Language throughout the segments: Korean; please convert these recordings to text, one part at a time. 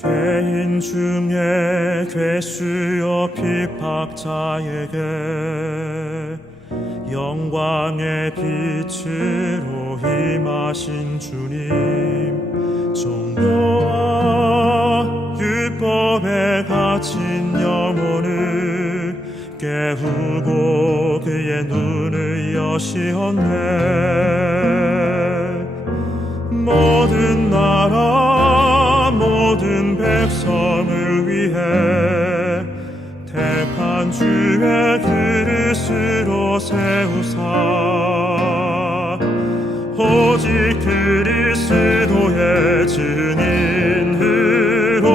죄인 중에 괴수여 핍박자에게 영광의 빛으로 임하신 주님, 정도와 율법에 갇힌 영혼을 깨우고 그의 눈을 여시었네. 모든 나라 모든 백성을 위해 택한 주의 그릇으로 세우사 오직 그리스도의 증인으로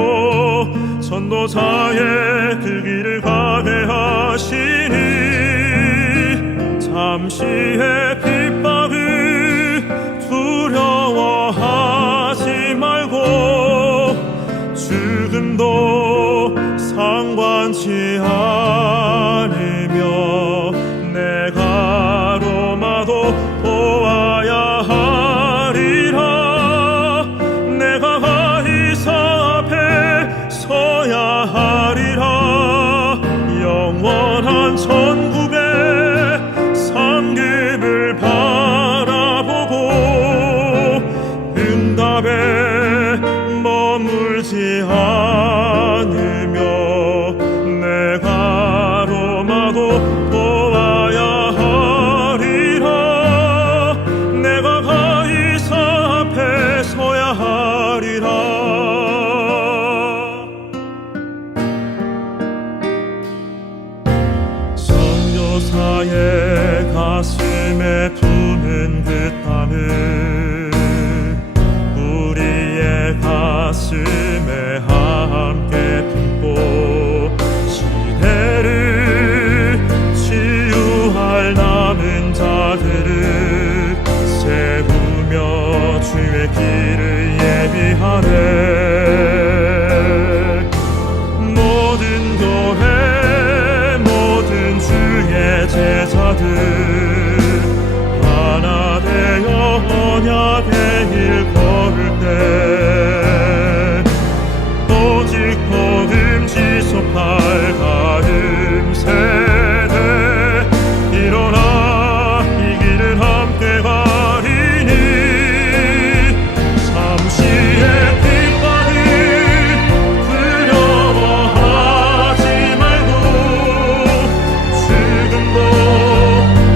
전도자의 그 길을 가게 하시니, 잠시의 핍박을 두려워하지 말고 죽음도 상관치 않으며 내가 로마도 보아야 하리라. 내가 가이사 앞에 서야 하리라. 영원한 천국의 상급을 바라보고 응답에 머물지 않으며 내가 로마도 보아야 하리라. 내가 가이사 앞에 서야 하리라. 선교사의 가슴에 품은 그 땅을 우리의 가슴에 함께 품고 시대를 치유할 남은 자들을 세우며 주의 길을 예비하네. 모든 교회 모든 주의 제자들 하나 되어 언약의 길 걸을 때 오직 복음 지속할 가름 세대 일어나 이 길을 함께 가리니, 잠시의 핍박을 두려워하지 말고 죽음도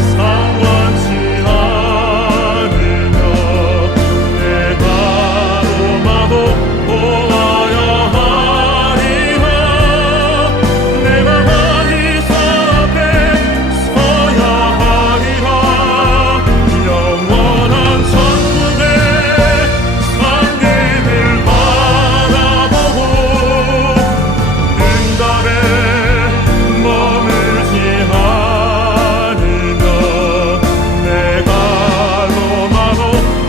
상관치 않으며 내가 로마도 보아야 하리라. 내가 가이사 앞에 서야 하리라. 영원한 천국의 상급을 바라보고 응답에 머물지 않으며 내가 로마도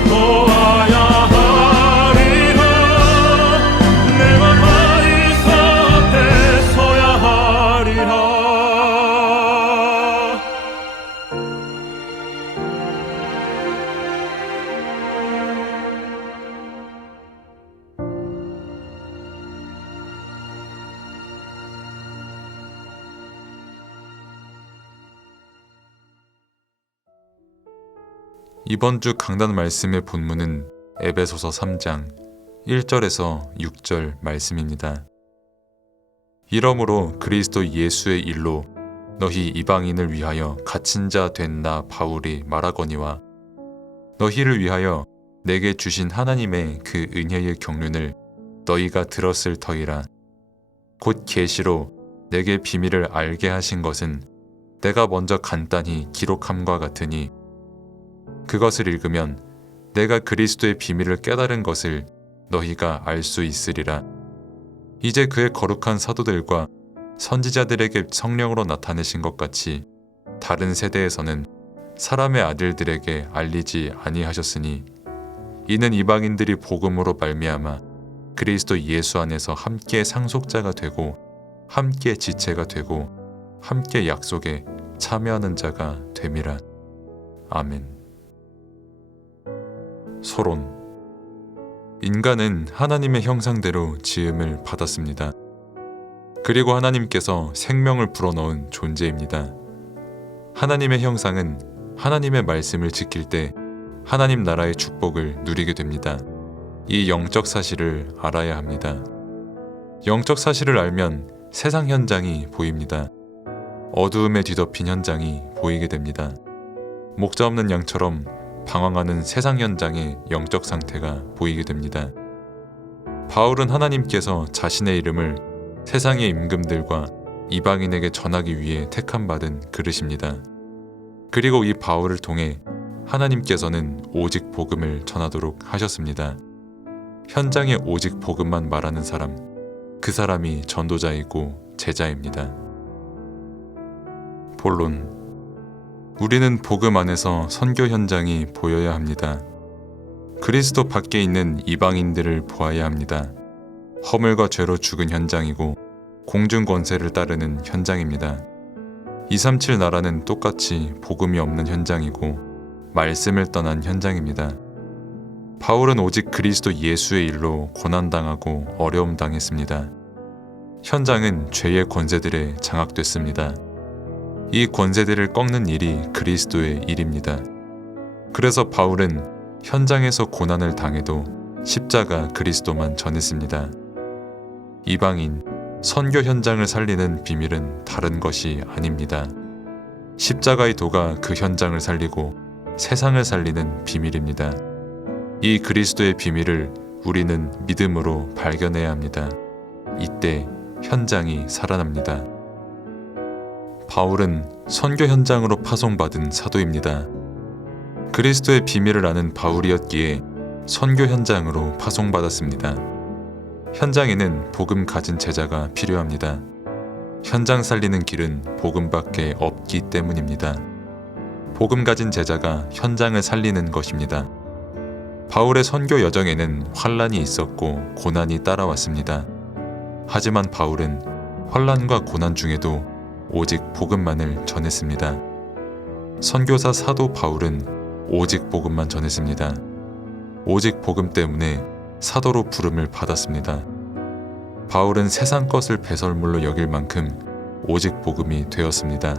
보아야 하리라. 내가 가이사 앞에 서야 하리라. 이번 주 강단 말씀의 본문은 에베소서 3장 1절에서 6절 말씀입니다. 이러므로 그리스도 예수의 일로 너희 이방인을 위하여 갇힌 자 된 나 바울이 말하거니와 너희를 위하여 내게 주신 하나님의 그 은혜의 경륜을 너희가 들었을 터이라. 곧 계시로 내게 비밀을 알게 하신 것은 내가 먼저 간단히 기록함과 같으니 그것을 읽으면 내가 그리스도의 비밀을 깨달은 것을 너희가 알 수 있으리라. 이제 그의 거룩한 사도들과 선지자들에게 성령으로 나타내신 것 같이 다른 세대에서는 사람의 아들들에게 알리지 아니하셨으니 이는 이방인들이 복음으로 말미암아 그리스도 예수 안에서 함께 상속자가 되고 함께 지체가 되고 함께 약속에 참여하는 자가 됨이라. 아멘. 서론. 인간은 하나님의 형상대로 지음을 받았습니다. 그리고 하나님께서 생명을 불어넣은 존재입니다. 하나님의 형상은 하나님의 말씀을 지킬 때 하나님 나라의 축복을 누리게 됩니다. 이 영적 사실을 알아야 합니다. 영적 사실을 알면 세상 현장이 보입니다. 어두움에 뒤덮인 현장이 보이게 됩니다. 목자 없는 양처럼 방황하는 세상 현장의 영적 상태가 보이게 됩니다. 바울은 하나님께서 자신의 이름을 세상의 임금들과 이방인에게 전하기 위해 택함받은 그릇입니다. 그리고 이 바울을 통해 하나님께서는 오직 복음을 전하도록 하셨습니다. 현장에 오직 복음만 말하는 사람, 그 사람이 전도자이고 제자입니다. 본론. 우리는 복음 안에서 선교 현장이 보여야 합니다. 그리스도 밖에 있는 이방인들을 보아야 합니다. 허물과 죄로 죽은 현장이고 공중 권세를 따르는 현장입니다. 237 나라는 똑같이 복음이 없는 현장이고 말씀을 떠난 현장입니다. 바울은 오직 그리스도 예수의 일로 고난당하고 어려움 당했습니다. 현장은 죄의 권세들에 장악됐습니다. 이 권세들을 꺾는 일이 그리스도의 일입니다. 그래서 바울은 현장에서 고난을 당해도 십자가 그리스도만 전했습니다. 이방인, 선교 현장을 살리는 비밀은 다른 것이 아닙니다. 십자가의 도가 그 현장을 살리고 세상을 살리는 비밀입니다. 이 그리스도의 비밀을 우리는 믿음으로 발견해야 합니다. 이때 현장이 살아납니다. 바울은 선교 현장으로 파송받은 사도입니다. 그리스도의 비밀을 아는 바울이었기에 선교 현장으로 파송받았습니다. 현장에는 복음 가진 제자가 필요합니다. 현장 살리는 길은 복음밖에 없기 때문입니다. 복음 가진 제자가 현장을 살리는 것입니다. 바울의 선교 여정에는 환란이 있었고 고난이 따라왔습니다. 하지만 바울은 환란과 고난 중에도 오직 복음만을 전했습니다. 선교사 사도 바울은 오직 복음만 전했습니다. 오직 복음 때문에 사도로 부름을 받았습니다. 바울은 세상 것을 배설물로 여길 만큼 오직 복음이 되었습니다.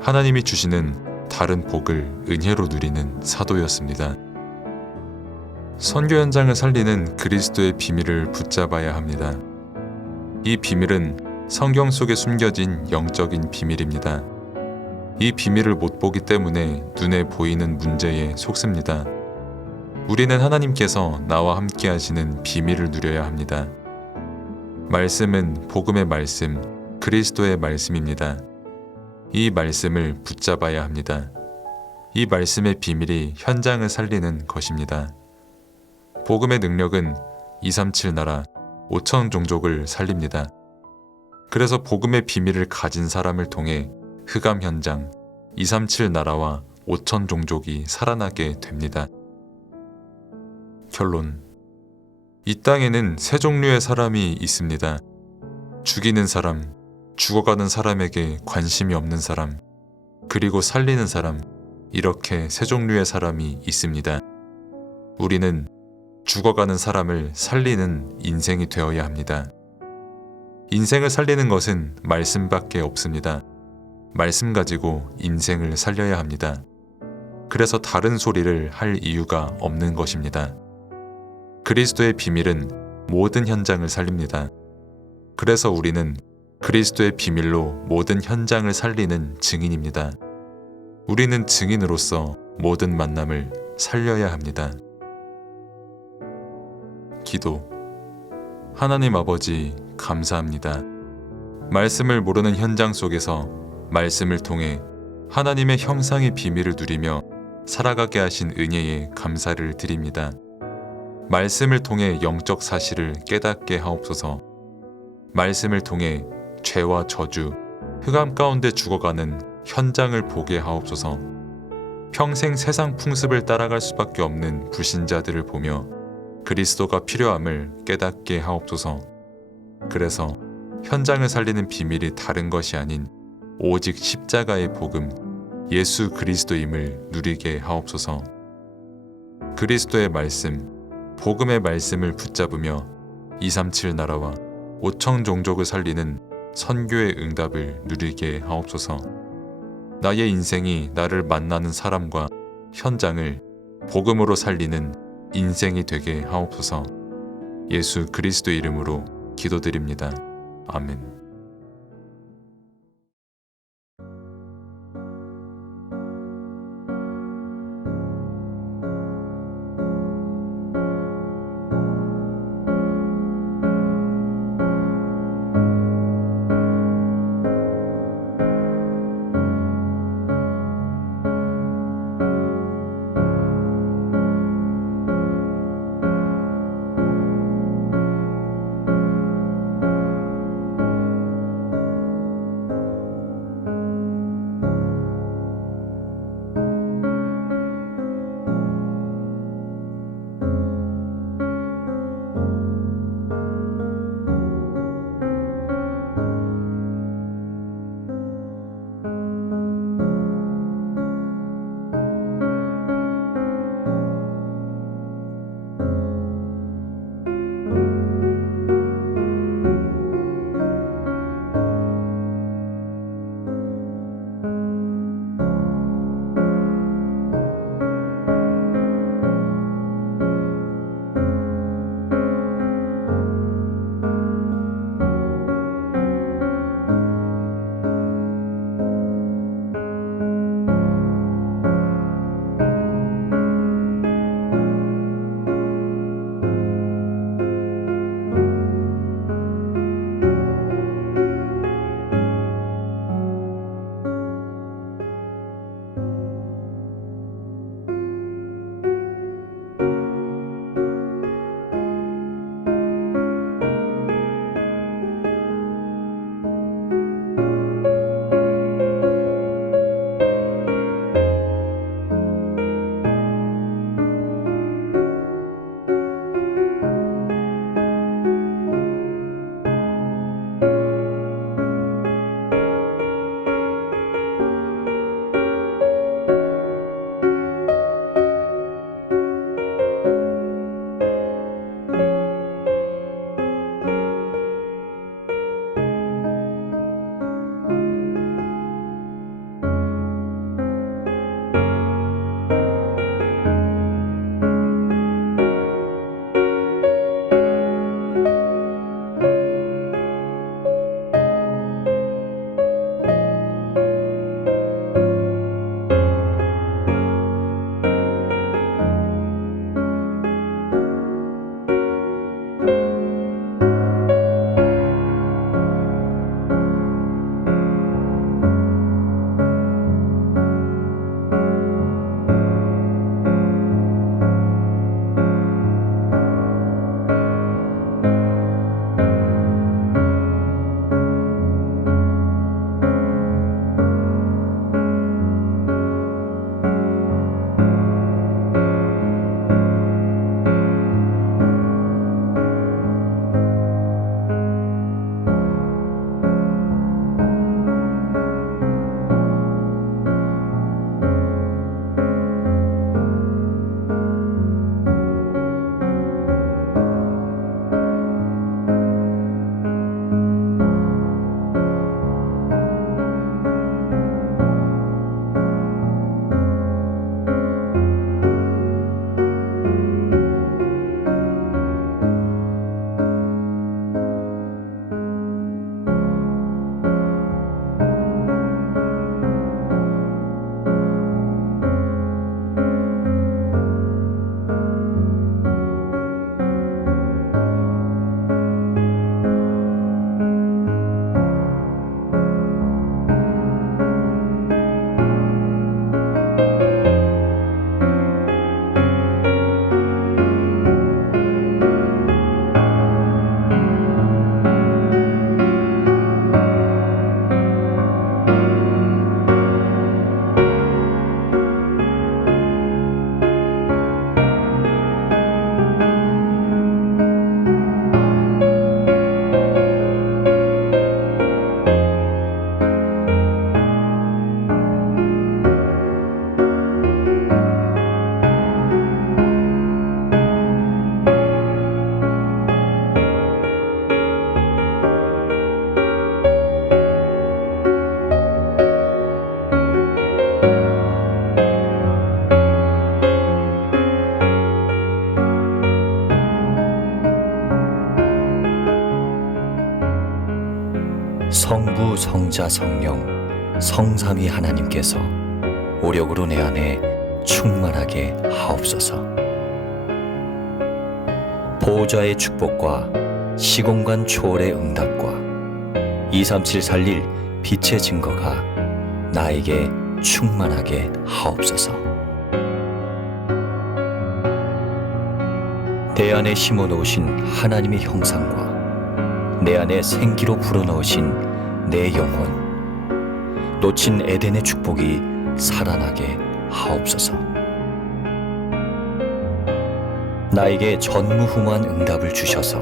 하나님이 주시는 다른 복을 은혜로 누리는 사도였습니다. 선교 현장을 살리는 그리스도의 비밀을 붙잡아야 합니다. 이 비밀은 성경 속에 숨겨진 영적인 비밀입니다. 이 비밀을 못 보기 때문에 눈에 보이는 문제에 속습니다. 우리는 하나님께서 나와 함께 하시는 비밀을 누려야 합니다. 말씀은 복음의 말씀, 그리스도의 말씀입니다. 이 말씀을 붙잡아야 합니다. 이 말씀의 비밀이 현장을 살리는 것입니다. 복음의 능력은 237 나라 5천 종족을 살립니다. 그래서 복음의 비밀을 가진 사람을 통해 흑암 현장 237 나라와 5천 종족이 살아나게 됩니다. 결론. 이 땅에는 세 종류의 사람이 있습니다. 죽이는 사람, 죽어가는 사람에게 관심이 없는 사람, 그리고 살리는 사람, 이렇게 세 종류의 사람이 있습니다. 우리는 죽어가는 사람을 살리는 인생이 되어야 합니다. 인생을 살리는 것은 말씀밖에 없습니다. 말씀 가지고 인생을 살려야 합니다. 그래서 다른 소리를 할 이유가 없는 것입니다. 그리스도의 비밀은 모든 현장을 살립니다. 그래서 우리는 그리스도의 비밀로 모든 현장을 살리는 증인입니다. 우리는 증인으로서 모든 만남을 살려야 합니다. 기도. 하나님 아버지, 감사합니다. 말씀을 모르는 현장 속에서 말씀을 통해 하나님의 형상의 비밀을 누리며 살아가게 하신 은혜에 감사를 드립니다. 말씀을 통해 영적 사실을 깨닫게 하옵소서. 말씀을 통해 죄와 저주, 흑암 가운데 죽어가는 현장을 보게 하옵소서. 평생 세상 풍습을 따라갈 수밖에 없는 불신자들을 보며 그리스도가 필요함을 깨닫게 하옵소서. 그래서 현장을 살리는 비밀이 다른 것이 아닌 오직 십자가의 복음, 예수 그리스도임을 누리게 하옵소서. 그리스도의 말씀, 복음의 말씀을 붙잡으며 237 나라와 5천 종족을 살리는 선교의 응답을 누리게 하옵소서. 나의 인생이 나를 만나는 사람과 현장을 복음으로 살리는 인생이 되게 하옵소서. 예수 그리스도 이름으로 기도드립니다. 아멘. 성자 성령 성삼위 하나님께서 오력으로 내 안에 충만하게 하옵소서. 보호자의 축복과 시공간 초월의 응답과 237 살릴 빛의 증거가 나에게 충만하게 하옵소서. 내 안에 심어놓으신 하나님의 형상과 내 안에 생기로 불어넣으신 내 영혼, 놓친 에덴의 축복이 살아나게 하옵소서. 나에게 전무후무한 응답을 주셔서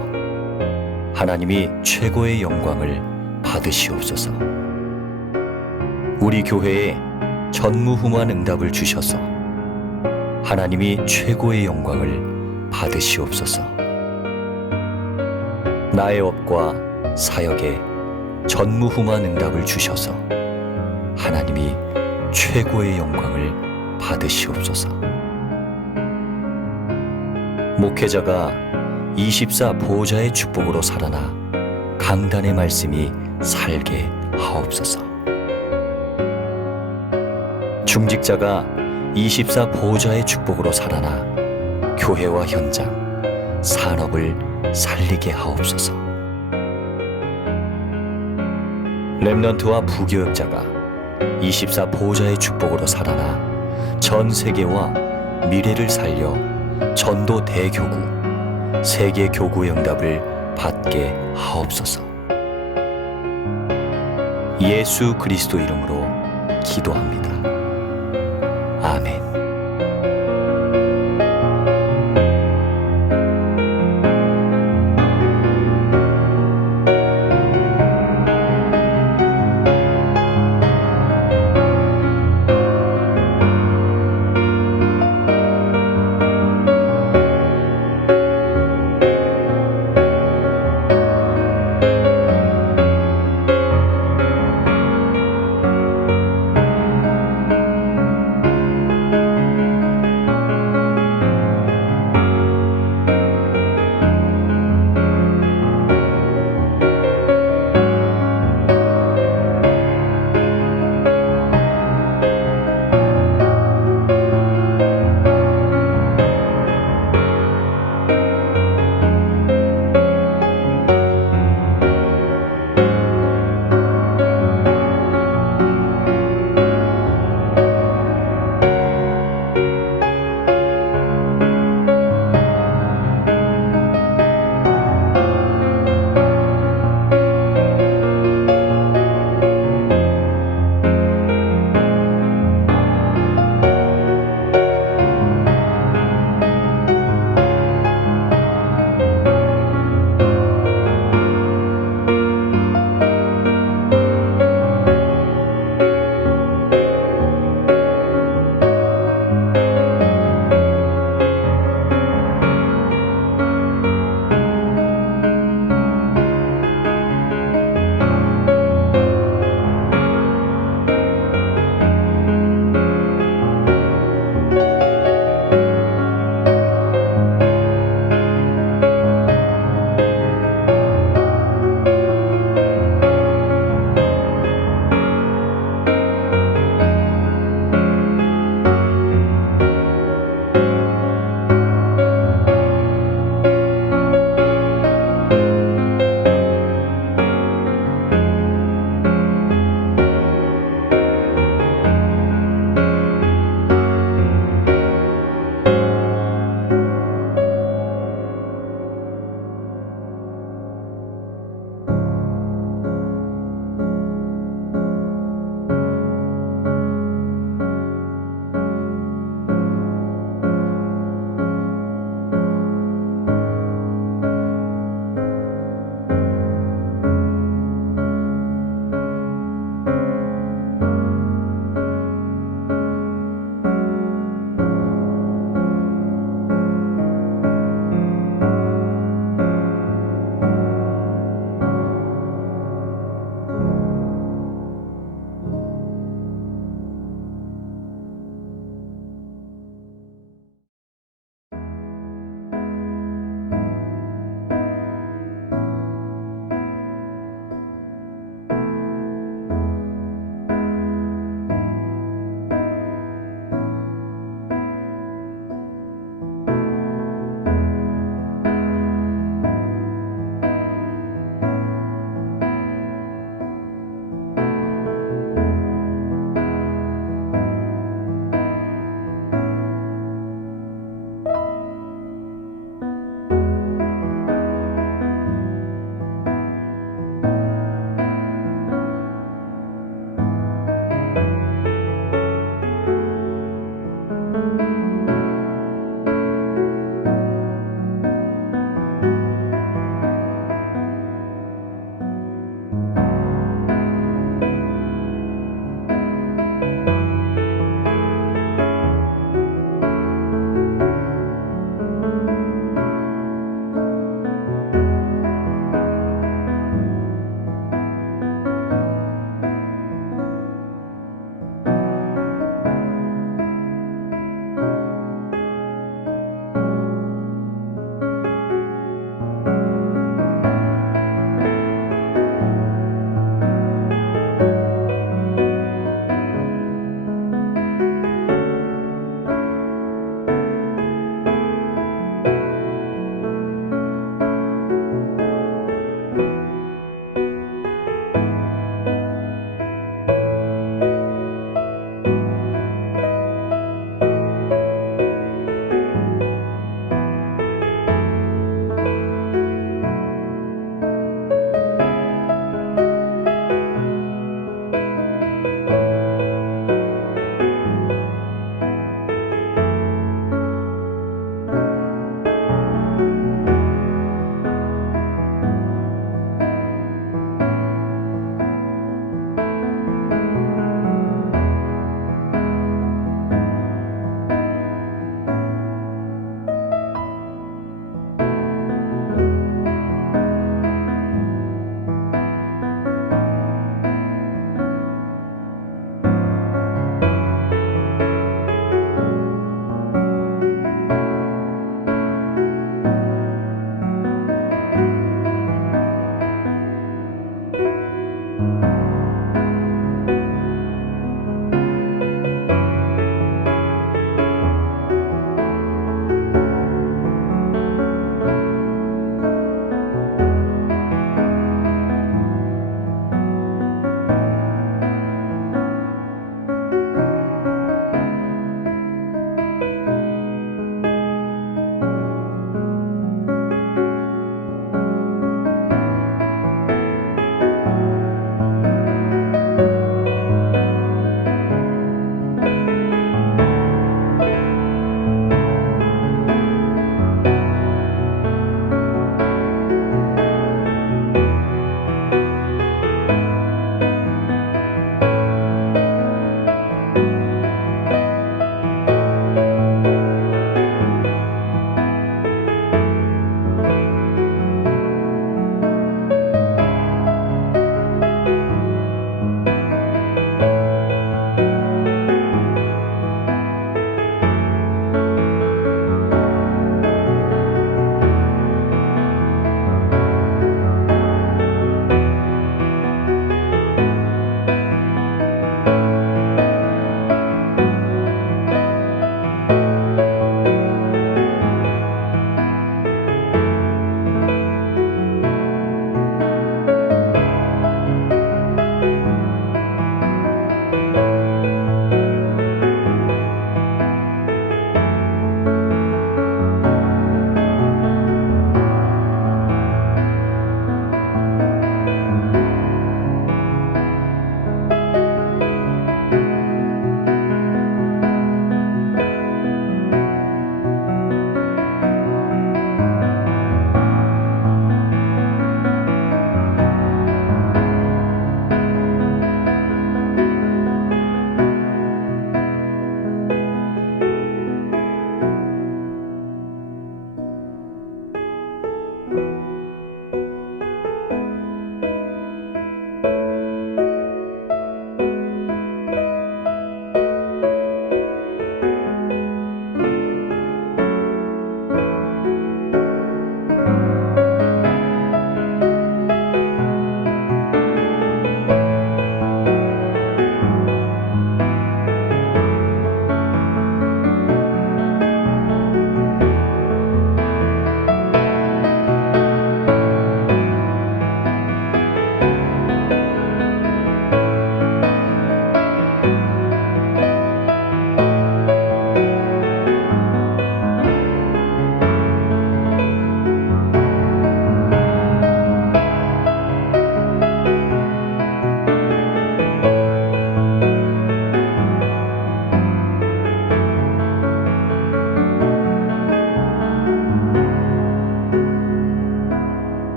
하나님이 최고의 영광을 받으시옵소서. 우리 교회에 전무후무한 응답을 주셔서 하나님이 최고의 영광을 받으시옵소서. 나의 업과 사역에 전무후무한 응답을 주셔서 하나님이 최고의 영광을 받으시옵소서. 목회자가 24 보호자의 축복으로 살아나 강단의 말씀이 살게 하옵소서. 중직자가 24 보호자의 축복으로 살아나 교회와 현장, 산업을 살리게 하옵소서. 렘넌트와 부교역자가 24 보호자의 축복으로 살아나 전 세계와 미래를 살려 전도 대교구, 세계 교구의 응답을 받게 하옵소서. 예수 그리스도 이름으로 기도합니다. 아멘.